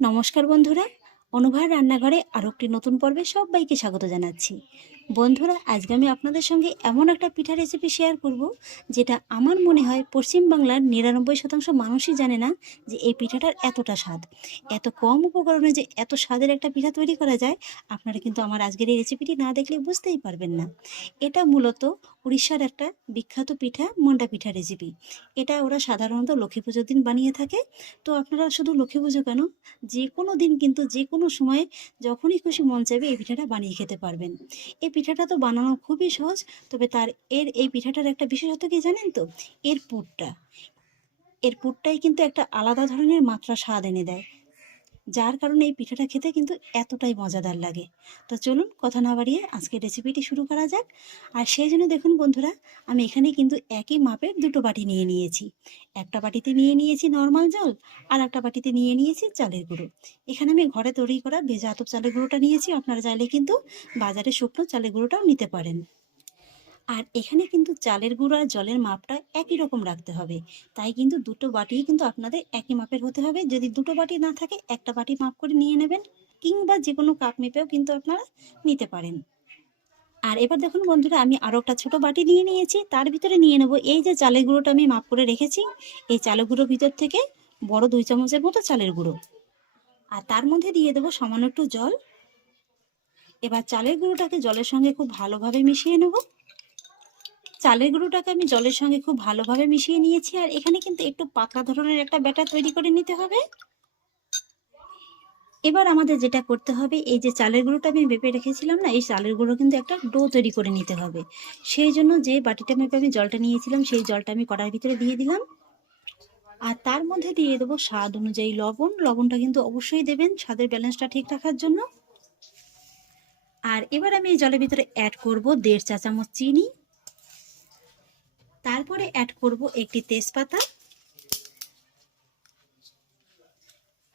নমস্কার বন্ধুরা, অনুভার রান্নাঘরে আরও একটি নতুন পর্বে সবাইকে স্বাগত জানাচ্ছি। বন্ধুরা, আজকে আমি আপনাদের সঙ্গে এমন একটা পিঠা রেসিপি শেয়ার করব, যেটা আমার মনে হয় পশ্চিমবাংলার 99% মানুষই জানে না যে এই পিঠাটার এতটা স্বাদ। এত কম উপকরণে যে এত স্বাদের একটা পিঠা তৈরি করা যায়, আপনারা কিন্তু আমার আজকের এই রেসিপিটি না দেখলে বুঝতেই পারবেন না। এটা মূলত উড়িষ্যার একটা বিখ্যাত পিঠা, মন্ডা পিঠা রেসিপি। এটা ওরা সাধারণত লক্ষ্মী পুজোর দিন বানিয়ে থাকে। তো আপনারা শুধু লক্ষ্মী পুজো কেন, যে কোনো দিন কিন্তু যে কোনো সময়ে যখনই খুশি মন চাইবে এই পিঠাটা বানিয়ে খেতে পারবেন। এই পিঠাটা তো বানানো খুবই সহজ, তবে এই পিঠাটার একটা বিশেষত্ব কি জানেন তো? এর পুরটা এর পুরটাই কিন্তু একটা আলাদা ধরনের মাত্রা স্বাদ এনে দেয়, যার কারণে এই পিঠাটা খেতে কিন্তু এতটাই মজাদার লাগে। তো চলুন কথা না বাড়িয়ে আজকের রেসিপিটি শুরু করা যাক। আর সেই জন্য দেখুন বন্ধুরা, আমি এখানে কিন্তু একই মাপের দুটো বাটি নিয়ে নিয়েছি। একটা বাটিতে নিয়ে নিয়েছি নর্মাল জল, আর একটা বাটিতে নিয়ে নিয়েছি চালের গুঁড়ো। এখানে আমি ঘরে তৈরি করা ভেজা আতপ চালের গুঁড়োটা নিয়েছি, আপনারা চাইলে কিন্তু বাজারে শুকনো চালের গুঁড়োটাও নিতে পারেন। আর এখানে কিন্তু চালের গুঁড়ো আর জলের মাপটা একই রকম রাখতে হবে। তাই কিন্তু দুটো বাটিই কিন্তু আপনাদের একই মাপের হতে হবে। যদি দুটো বাটি না থাকে, একটা বাটি মাপ করে নিয়ে নেবেন, কিংবা যে কোনো কাপ মেপেও কিন্তু আপনারা নিতে পারেন। আর এবার দেখুন বন্ধুরা, আমি আরও একটা ছোট বাটি নিয়ে নিয়েছি, তার ভিতরে নিয়ে নেব এই যে চালের গুঁড়োটা আমি মাপ করে রেখেছি। এই চালের গুঁড়োর ভিতর থেকে বড় 2 চামচের মতো চালের গুঁড়ো, আর তার মধ্যে দিয়ে দেবো সামান্য একটু জল। এবার চালের গুঁড়োটাকে জলের সঙ্গে খুব ভালোভাবে মিশিয়ে নেব। চালের গুঁড়োটাকে আমি জলের সঙ্গে খুব ভালোভাবে মিশিয়ে নিয়েছি, আর এখানে কিন্তু একটু পাতলা ধরনের একটা ব্যাটার তৈরি করে নিতে হবে। এবার আমাদের যেটা করতে হবে, এই যে চালের গুঁড়োটা আমি মেপে রেখেছিলাম না, এই চালের গুঁড়ো কিন্তু একটা ডো তৈরি করে নিতে হবে। সেই জন্য যে বাটিটা মেপে আমি জলটা নিয়েছিলাম, সেই জলটা আমি কড়াইয়ের ভিতরে দিয়ে দিলাম। আর তার মধ্যে দিয়ে দেবো স্বাদ অনুযায়ী লবণ। লবণটা কিন্তু অবশ্যই দেবেন স্বাদের ব্যালেন্সটা ঠিক রাখার জন্য। আর এবার আমি এই জলের ভিতরে অ্যাড করব 1.5 চা চামচ চিনি। তারপরে অ্যাড করব একটি তেজপাতা,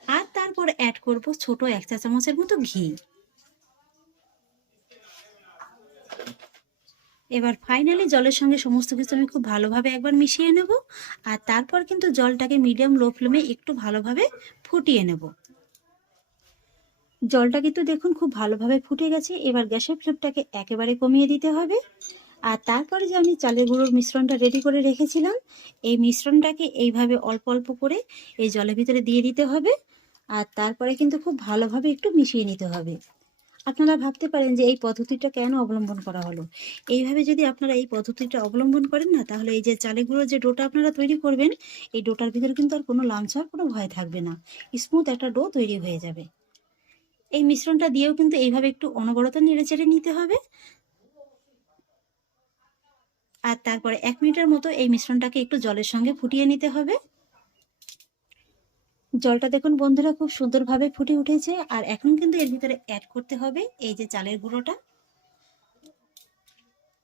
আর তারপর অ্যাড করব ছোট 1 চা চামচের মতো ঘি। এবার ফাইনালি জলের সঙ্গে সমস্ত কিছু আমি খুব ভালোভাবে একবার মিশিয়ে নেব, আর তারপর কিন্তু জলটাকে মিডিয়াম লো ফ্লেমে একটু ভালোভাবে ফুটিয়ে নেব। জলটা কিন্তু দেখুন খুব ভালোভাবে ফুটে গেছে। এবার গ্যাসের ফ্লেমটাকে একেবারে কমিয়ে দিতে হবে। আর তারপরে যে আমি চালের গুঁড়োর মিশ্রণটা রেডি করে রেখেছিলাম, এই মিশ্রণটাকে এইভাবে অল্প অল্প করে এই জলের ভিতরে দিয়ে দিতে হবে। আর তারপরে কিন্তু খুব ভালোভাবে একটু মিশিয়ে নিতে হবে। আপনারা ভাবতে পারেন যে এই পদ্ধতিটা কেন অবলম্বন করা হলো। এইভাবে যদি আপনারা এই পদ্ধতিটা অবলম্বন করেন না, তাহলে এই যে চালের গুঁড়োর যে ডোটা আপনারা তৈরি করবেন, এই ডোটার ভিতরে কিন্তু আর কোনো লামস হওয়ার কোনো ভয় থাকবে না। স্মুথ একটা ডো তৈরি হয়ে যাবে। এই মিশ্রণটা দিয়েও কিন্তু এইভাবে একটু অনবরত নেড়েচেড়ে নিতে হবে। আর তারপরে 1 মিনিটের মতো এই মিশ্রণটাকে একটু জলের সঙ্গে ফুটিয়ে নিতে হবে। জলটা দেখুন বন্ধুরা খুব সুন্দরভাবে ফুটে উঠেছে। আর এখন কিন্তু এর ভিতরে অ্যাড করতে হবে এই যে চালের গুঁড়োটা।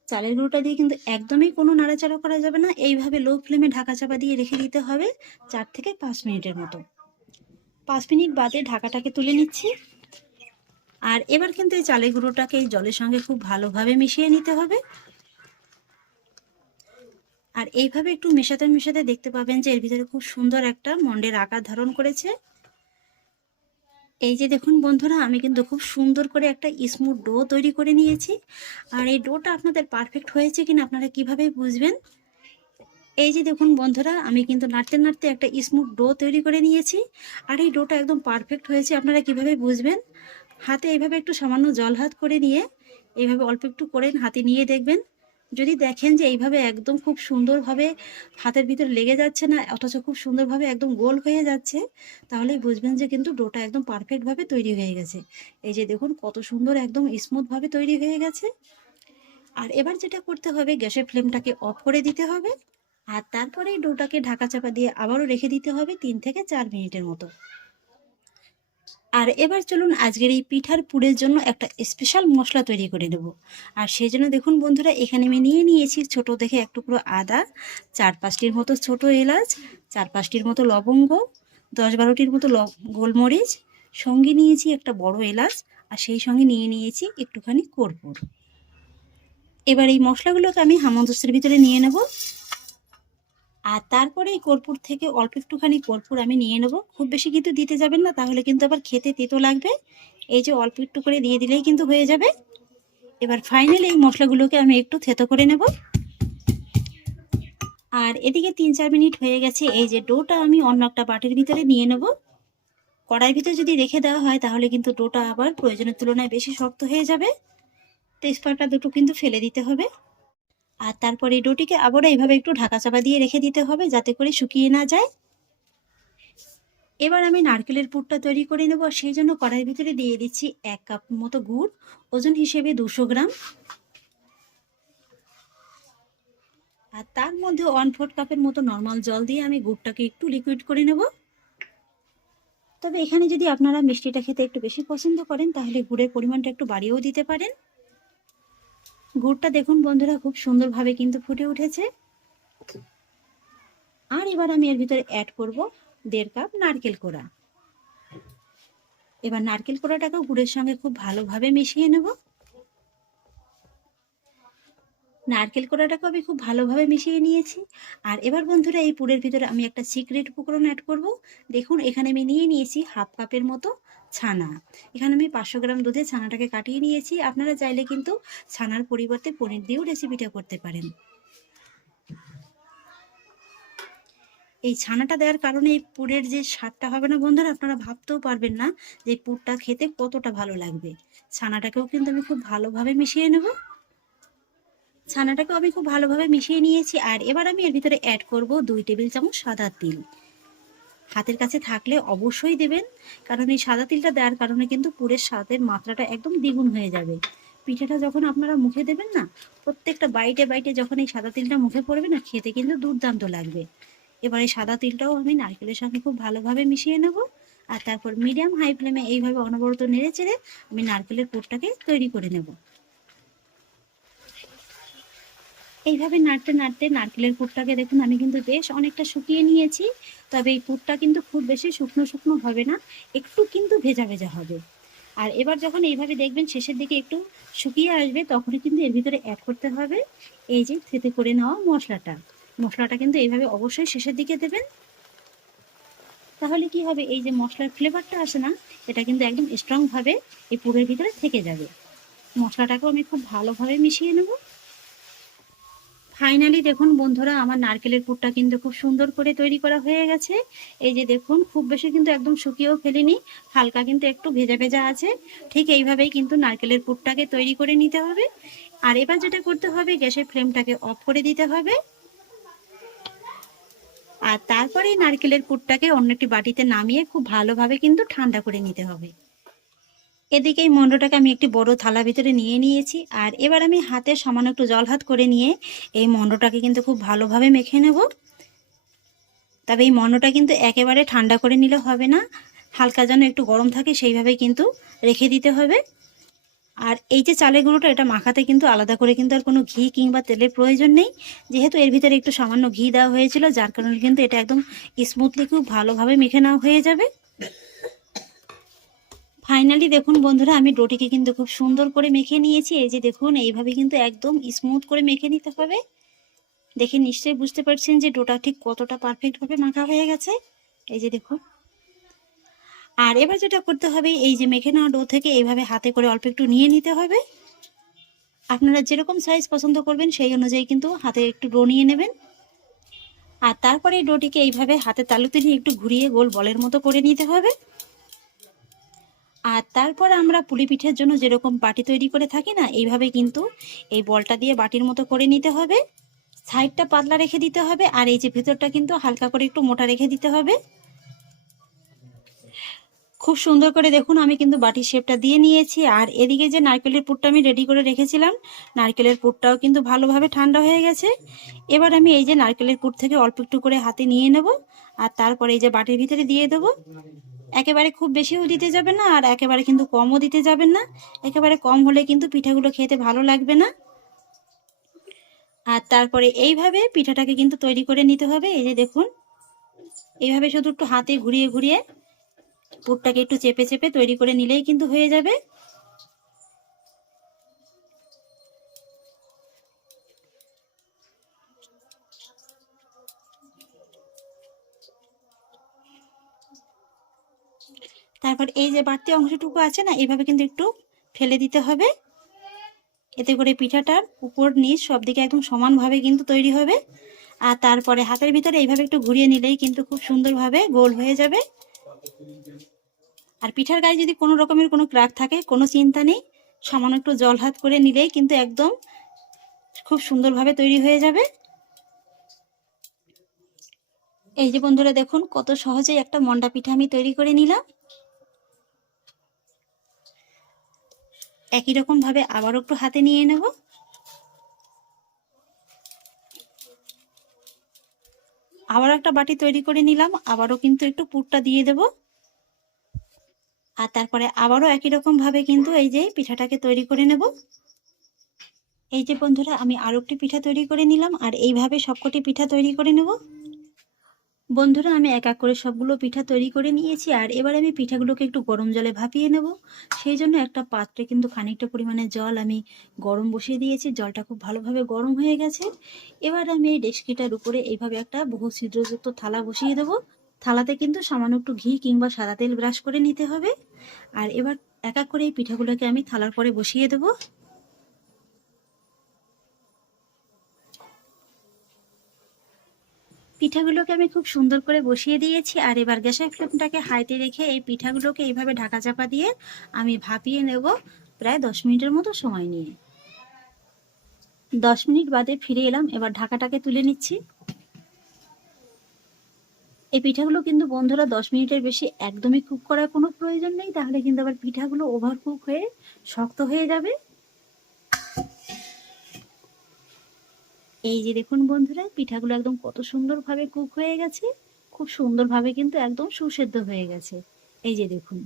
চালের গুঁড়োটা দিয়ে কিন্তু একদমই কোনো নাড়াচাড়া করা যাবে না। এইভাবে লো ফ্লেমে ঢাকা চাপা দিয়ে রেখে দিতে হবে 4 থেকে 5 মিনিটের মতো। 5 মিনিট বাদে ঢাকাটাকে তুলে নিচ্ছি। আর এবার কিন্তু এই চালের গুঁড়োটাকে এই জলের সঙ্গে খুব ভালোভাবে মিশিয়ে নিতে হবে। আর এইভাবে একটু মেশাতে মেশাতে দেখতে পাবেন যে এর ভিতরে খুব সুন্দর একটা মন্ডের আকার ধারণ করেছে। এই যে দেখুন বন্ধুরা, আমি কিন্তু খুব সুন্দর করে একটা স্মুথ ডো তৈরি করে নিয়েছি। আর এই ডোটা আপনাদের পারফেক্ট হয়েছে কিনা আপনারা কিভাবে বুঝবেন? এই যে দেখুন বন্ধুরা, আমি কিন্তু নাড়তে নাড়তে একটা স্মুথ ডো তৈরি করে নিয়েছি। আর এই ডোটা একদম পারফেক্ট হয়েছে আপনারা কিভাবে বুঝবেন? হাতে এইভাবে একটু সামান্য জল হাত করে নিয়ে এইভাবে অল্প একটু করে হাতে নিয়ে দেখবেন। যদি দেখেন যে এইভাবে একদম খুব সুন্দরভাবে হাতের ভিতর লেগে যাচ্ছে না, অথচ খুব সুন্দরভাবে একদম গোল হয়ে যাচ্ছে, তাহলেই বুঝবেন যে কিন্তু ডোটা একদম পারফেক্টভাবে তৈরি হয়ে গেছে। এই যে দেখুন কত সুন্দর একদম স্মুথভাবে তৈরি হয়ে গেছে। আর এবার যেটা করতে হবে, গ্যাসের ফ্লেমটাকে অফ করে দিতে হবে। আর তারপরে এই ডোটাকে ঢাকা চাপা দিয়ে আবারও রেখে দিতে হবে 3 থেকে 4 মিনিটের মতো। আর এবার চলুন আজকের এই পিঠার পুরের জন্য একটা স্পেশাল মশলা তৈরি করে নেব। আর সেই জন্য দেখুন বন্ধুরা, এখানে আমি নিয়ে নিয়েছি ছোট দেখে এক টুকরো আদা, 4-5টির মতো ছোট এলাচ, 4-5টির মতো লবঙ্গ, 10-12টির মতো গোলমরিচ, সঙ্গে নিয়েছি একটা বড় এলাচ, আর সেই সঙ্গে নিয়ে নিয়েছি একটুখানি কর্পূর। এবার এই মশলাগুলোকে আমি হামানদিস্তার ভিতরে নিয়ে নেব। আর তারপরে এই কর্পূর থেকে অল্প একটুখানি কর্পূর আমি নিয়ে নেব, খুব বেশি কিন্তু দিতে যাবেন না, তাহলে কিন্তু আবার খেতে তেতো লাগবে। এই যে অল্প একটু করে দিয়ে দিলেই কিন্তু হয়ে যাবে। এবার ফাইনালি এই মশলাগুলোকে আমি একটু থেতো করে নেব। আর এদিকে 3-4 মিনিট হয়ে গেছে। এই যে ডোটা আমি অন্য একটা বাটির ভিতরে নিয়ে নেব। কড়াইয়ের ভিতরে যদি রেখে দেওয়া হয় তাহলে কিন্তু ডোটা আবার প্রয়োজনের তুলনায় বেশি শক্ত হয়ে যাবে। তেজপাতা দুটো কিন্তু ফেলে দিতে হবে। আর তারপরে এই ডোটিকে আবারও এইভাবে একটু ঢাকা চাপা দিয়ে রেখে দিতে হবে, যাতে করে শুকিয়ে না যায়। এবার আমি নারকেলের পুরটা তৈরি করে নেব। সেই জন্য কড়াইয়ের ভিতরে দিয়ে দিচ্ছি 1 কাপ মতো গুড়, ওজন হিসেবে 200 গ্রাম। আর তার মধ্যে 1/4 কাপের মতো নর্মাল জল দিয়ে আমি গুড়টাকে একটু লিকুইড করে নেব। তবে এখানে যদি আপনারা মিষ্টিটা খেতে একটু বেশি পছন্দ করেন তাহলে গুড়ের পরিমাণটা একটু বাড়িয়েও দিতে পারেন। গুড়টা দেখুন বন্ধুরা খুব সুন্দরভাবে কিন্তু ফুটে উঠেছে। আর এবার আমি এর ভিতরে অ্যাড করব 1.5 কাপ নারকেল কোড়া। এবার নারকেল কোড়াটাকেও গুড়ের সঙ্গে খুব ভালোভাবে মিশিয়ে নেব। নারকেল কোড়াটাকে আমি খুব ভালোভাবে মিশিয়ে নিয়েছি। আর এবার বন্ধুরা এই পুরের ভিতরে আমি একটা সিক্রেট উপকরণ অ্যাড করব। দেখুন এখানে আমি নিয়ে নিয়েছি 1/2 কাপের মতো ছানা। এখানে আমি 500 গ্রাম দুধে ছানাটাকে কাটিয়ে নিয়েছি। আপনারা চাইলে কিন্তু ছানার পরিবর্তে পনির দিয়েও রেসিপিটা করতে পারেন। এই ছানাটা দেওয়ার কারণে এই পুরের যে স্বাদটা হবে না বন্ধুরা, আপনারা ভাবতেও পারবেন না যে পুরটা খেতে কতটা ভালো লাগবে। ছানাটাকেও কিন্তু আমি খুব ভালোভাবে মিশিয়ে নেব। ছানাটাকে আমি খুব ভালোভাবে মিশিয়ে নিয়েছি। আর এবার আমি এর ভিতরে অ্যাড করব 2 টেবিল চামচ সাদা তিল। হাতের কাছে থাকলে অবশ্যই দেবেন, কারণ এই সাদা তিলটা দেওয়ার কারণে কিন্তু পুরের স্বাদের মাত্রাটা একদম দ্বিগুণ হয়ে যাবে। পিঠাটা যখন আপনারা মুখে দেবেন না, প্রত্যেকটা বাইটে বাইটে যখন এই সাদা তিলটা মুখে পড়বে না, খেতে কিন্তু দুর্দান্ত লাগবে। এবার এই সাদা তিলটাও আমি নারকেলের সঙ্গে খুব ভালোভাবে মিশিয়ে নেব। আর তারপর মিডিয়াম হাই ফ্লেমে এইভাবে অনবরত নেড়ে চেড়ে আমি নারকেলের পুরটাকে তৈরি করে নেব। এইভাবে নাড়তে নাড়তে নারকেলের পুরটাকে দেখুন আমি কিন্তু বেশ অনেকটা শুকিয়ে নিয়েছি। তবে এই পুরটা কিন্তু খুব বেশি শুকনো শুকনো হবে না, একটু কিন্তু ভেজা ভেজা হবে। আর এবার যখন এইভাবে দেখবেন শেষের দিকে একটু শুকিয়ে আসবে, তখনই কিন্তু এর ভিতরে অ্যাড করতে হবে এই যে থেতে করে নেওয়া মশলাটা। মশলাটা কিন্তু এইভাবে অবশ্যই শেষের দিকে দেবেন। তাহলে কি হবে, এই যে মশলার ফ্লেভারটা আসে না, এটা কিন্তু একদম স্ট্রং ভাবে এই পুরের ভিতরে থেকে যাবে। মশলাটাকেও আমি খুব ভালোভাবে মিশিয়ে নেব। ফাইনালি দেখুন বন্ধুরা আমার নারকেলের পুরটা কিন্তু খুব সুন্দর করে তৈরি করা হয়ে গেছে। এই যে দেখুন খুব বেশি কিন্তু একদম শুকিয়েও ফেলিনি, হালকা কিন্তু একটু ভেজা ভেজা আছে। ঠিক এইভাবেই কিন্তু নারকেলের পুরটাকে তৈরি করে নিতে হবে। আর এবার যেটা করতে হবে, গ্যাসের ফ্লেমটাকে অফ করে দিতে হবে। আর তারপরে নারকেলের পুরটাকে অন্য একটি বাটিতে নামিয়ে খুব ভালোভাবে কিন্তু ঠান্ডা করে নিতে হবে। এদিকে এই মন্ডটাকে আমি একটি বড় থালা ভিতরে নিয়ে নিয়েছি। আর এবার আমি হাতে সামান্য একটু জল হাত করে নিয়ে এই মন্ডটাকে কিন্তু খুব ভালোভাবে মেখে নেব। তবে এই মন্ডটা কিন্তু একেবারে ঠান্ডা করে নিলে হবে না, হালকা যেন একটু গরম থাকে সেইভাবেই কিন্তু রেখে দিতে হবে। আর এই যে চালের গুঁড়োটা, এটা মাখাতে কিন্তু আলাদা করে কিন্তু আর কোনো ঘি কিংবা তেলের প্রয়োজন নেই, যেহেতু এর ভিতরে একটু সামান্য ঘি দেওয়া হয়েছিল, যার কারণে কিন্তু এটা একদম স্মুথলি খুব ভালোভাবে মেখে নেওয়া হয়ে যাবে। ফাইনালি দেখুন বন্ধুরা আমি ডোটিকে কিন্তু খুব সুন্দর করে মেখে নিয়েছি। এই যে দেখুন এইভাবে কিন্তু একদম স্মুথ করে মেখে নিতে হবে। দেখে নিশ্চয়ই বুঝতে পারছেন যে ডোটা ঠিক কতটা পারফেক্টভাবে মাখা হয়ে গেছে। এই যে দেখুন। আর এবার যেটা করতে হবে, এই যে মেখে নেওয়া ডো থেকে এইভাবে হাতে করে অল্প একটু নিয়ে নিতে হবে। আপনারা যেরকম সাইজ পছন্দ করবেন সেই অনুযায়ী কিন্তু হাতে একটু ডো নিয়ে নেবেন। আর তারপরে এই ডোটিকে এইভাবে হাতে তালুতে নিয়ে একটু ঘুরিয়ে গোল বলের মতো করে নিতে হবে। আর তারপর আমরা পুলি পিঠের জন্য যেরকম বাটি তৈরি করে থাকি না, এইভাবে কিন্তু এই বলটা দিয়ে বাটির মতো করে নিতে হবে। সাইডটা পাতলা রেখে দিতে হবে, আর এই যে ভিতরটা কিন্তু হালকা করে একটু মোটা রেখে দিতে হবে। খুব সুন্দর করে দেখুন আমি কিন্তু বাটির শেপটা দিয়ে নিয়েছি। আর এদিকে যে নারকেলের পুরটা আমি রেডি করে রেখেছিলাম, নারকেলের পুরটাও কিন্তু ভালোভাবে ঠান্ডা হয়ে গেছে। এবার আমি এই যে নারকেলের পুর থেকে অল্প একটু করে হাতে নিয়ে নেব, আর তারপরে এই যে বাটির ভিতরে দিয়ে দেবো। একেবারে খুব বেশিও দিতে যাবেন না, আর একেবারে কিন্তু কমও দিতে যাবেন না। একেবারে কম হলে কিন্তু পিঠাগুলো খেতে ভালো লাগবে না। আর তারপরে এইভাবে পিঠাটাকে কিন্তু তৈরি করে নিতে হবে। এই যে দেখুন এইভাবে শুধু একটু হাতে ঘুরিয়ে ঘুরিয়ে পুরটাকে একটু চেপে চেপে তৈরি করে নিলেই কিন্তু হয়ে যাবে। তারপর এই যে বাড়তি অংশটুকু আছে না, এইভাবে কিন্তু একটু ফেলে দিতে হবে। এতে করে পিঠাটার উপর নিচ সব দিকে একদম সমানভাবে কিন্তু তৈরি হবে। আর তারপরে হাতের ভিতরে এইভাবে একটু ঘুরিয়ে নিলেই কিন্তু খুব সুন্দরভাবে গোল হয়ে যাবে। আর পিঠার গায়ে যদি কোনো রকমের কোনো ক্র্যাক থাকে, কোনো চিন্তা নেই, সামান্য একটু জল হাত করে নিলেই কিন্তু একদম খুব সুন্দরভাবে তৈরি হয়ে যাবে। এই যে বন্ধুরা দেখুন, কত সহজেই একটা মন্ডা পিঠা আমি তৈরি করে নিলাম। একই রকম ভাবে আবারও একটু হাতে নিয়ে নেব। আবার একটা বাটি তৈরি করে নিলাম, আবারও কিন্তু একটু পুরটা দিয়ে দেব। আর তারপরে আবারও একই রকম ভাবে কিন্তু এই যে পিঠাটাকে তৈরি করে নেব। এই যে বন্ধুরা, আমি আরো একটি পিঠা তৈরি করে নিলাম, আর এইভাবে সবকটি পিঠা তৈরি করে নেব। বন্ধুরা, আমি এক এক করে সবগুলো পিঠা তৈরি করে নিয়েছি, আর এবার আমি পিঠাগুলোকে একটু গরম জলে ভাপিয়ে নেব। সেই জন্য একটা পাত্রে কিন্তু খানিকটা পরিমাণে জল আমি গরম বসিয়ে দিয়েছি। জলটা খুব ভালোভাবে গরম হয়ে গেছে। এবার আমি এই ডেচকিটার উপরে এইভাবে একটা বহু ছিদ্রযুক্ত থালা বসিয়ে দেবো। থালাতে কিন্তু সামান্য একটু ঘি কিংবা সাদা তেল ব্রাশ করে নিতে হবে। আর এবার এক এক করে এই পিঠাগুলোকে আমি থালার পরে বসিয়ে দেবো। পিঠাগুলোকে আমি খুব সুন্দর করে বসিয়ে দিয়েছি, আর এবার গ্যাসের ফ্লেমটাকে হাইতে রেখে এই পিঠাগুলোকে এইভাবে ঢাকা চাপা দিয়ে আমি ভাপিয়ে নেব প্রায় 10 মিনিটের মতো সময় নিয়ে। 10 মিনিট বাদে ফিরে এলাম। এবার ঢাকাটাকে তুলে নিচ্ছি। এই পিঠাগুলো কিন্তু বন্ধুরা 10 মিনিটের বেশি একদমই কুক করার কোনো প্রয়োজন নেই, তাহলে কিন্তু আবার পিঠাগুলো ওভার কুক হয়ে শক্ত হয়ে যাবে। এই যে দেখুন বন্ধুরা, পিঠাগুলো একদম কত সুন্দরভাবে কুক হয়ে গেছে। খুব সুন্দরভাবে কিন্তু একদম সুসেদ্ধ হয়ে গেছে। এই যে দেখুন,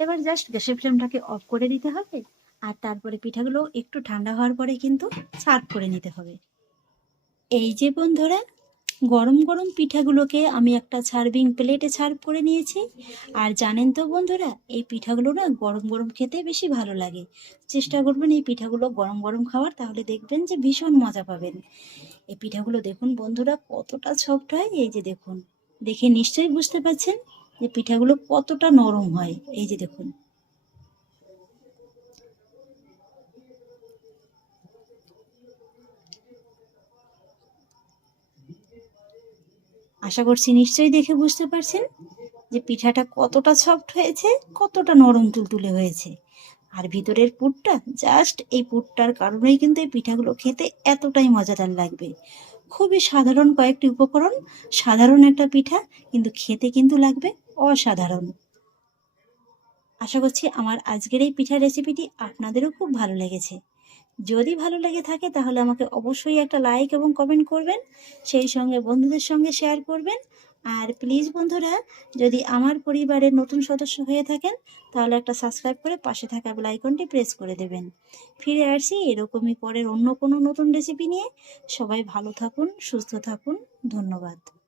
এবার জাস্ট গ্যাসের ফ্লেমটাকে অফ করে দিতে হবে। আর তারপরে পিঠাগুলো একটু ঠান্ডা হওয়ার পরে কিন্তু সার্ভ করে নিতে হবে। এই যে বন্ধুরা, গরম গরম পিঠাগুলোকে আমি একটা সার্ভিং প্লেটে সার্ভ করে নিয়েছি। আর জানেন তো বন্ধুরা, এই পিঠাগুলো না গরম গরম খেতে বেশি ভালো লাগে। চেষ্টা করবেন এই পিঠাগুলো গরম গরম খাওয়ার, তাহলে দেখবেন যে ভীষণ মজা পাবেন। এই পিঠাগুলো দেখুন বন্ধুরা কতটা সফট হয়। এই যে দেখুন, দেখে নিশ্চয়ই বুঝতে পারছেন যে পিঠাগুলো কতটা নরম হয়। এই যে দেখুন, আশা করছি নিশ্চয়ই দেখে বুঝতে পারছেন যে পিঠাটা কতটা সফট হয়েছে, কতটা নরম তুলতুলে হয়েছে। আর ভিতরের পুরটা, জাস্ট এই পুরটার কারণেই কিন্তু এই পিঠাগুলো খেতে এতটাই মজাদার লাগবে। খুবই সাধারণ কয়েকটি উপকরণ, সাধারণ একটা পিঠা, কিন্তু খেতে কিন্তু লাগবে অসাধারণ। আশা করছি আমার আজকের এই পিঠার রেসিপিটি আপনাদেরও খুব ভালো লেগেছে। যদি ভালো লেগে থাকে তাহলে আমাকে অবশ্যই একটা লাইক এবং কমেন্ট করবেন, সেই সঙ্গে বন্ধুদের সঙ্গে শেয়ার করবেন। আর প্লিজ বন্ধুরা, যদি আমার পরিবারের নতুন সদস্য হয়ে থাকেন তাহলে একটা সাবস্ক্রাইব করে পাশে থাকা বেল আইকনটি প্রেস করে দেবেন। ফিরে আসি এরকমই পরের অন্য কোনো নতুন রেসিপি নিয়ে। সবাই ভালো থাকুন, সুস্থ থাকুন। ধন্যবাদ।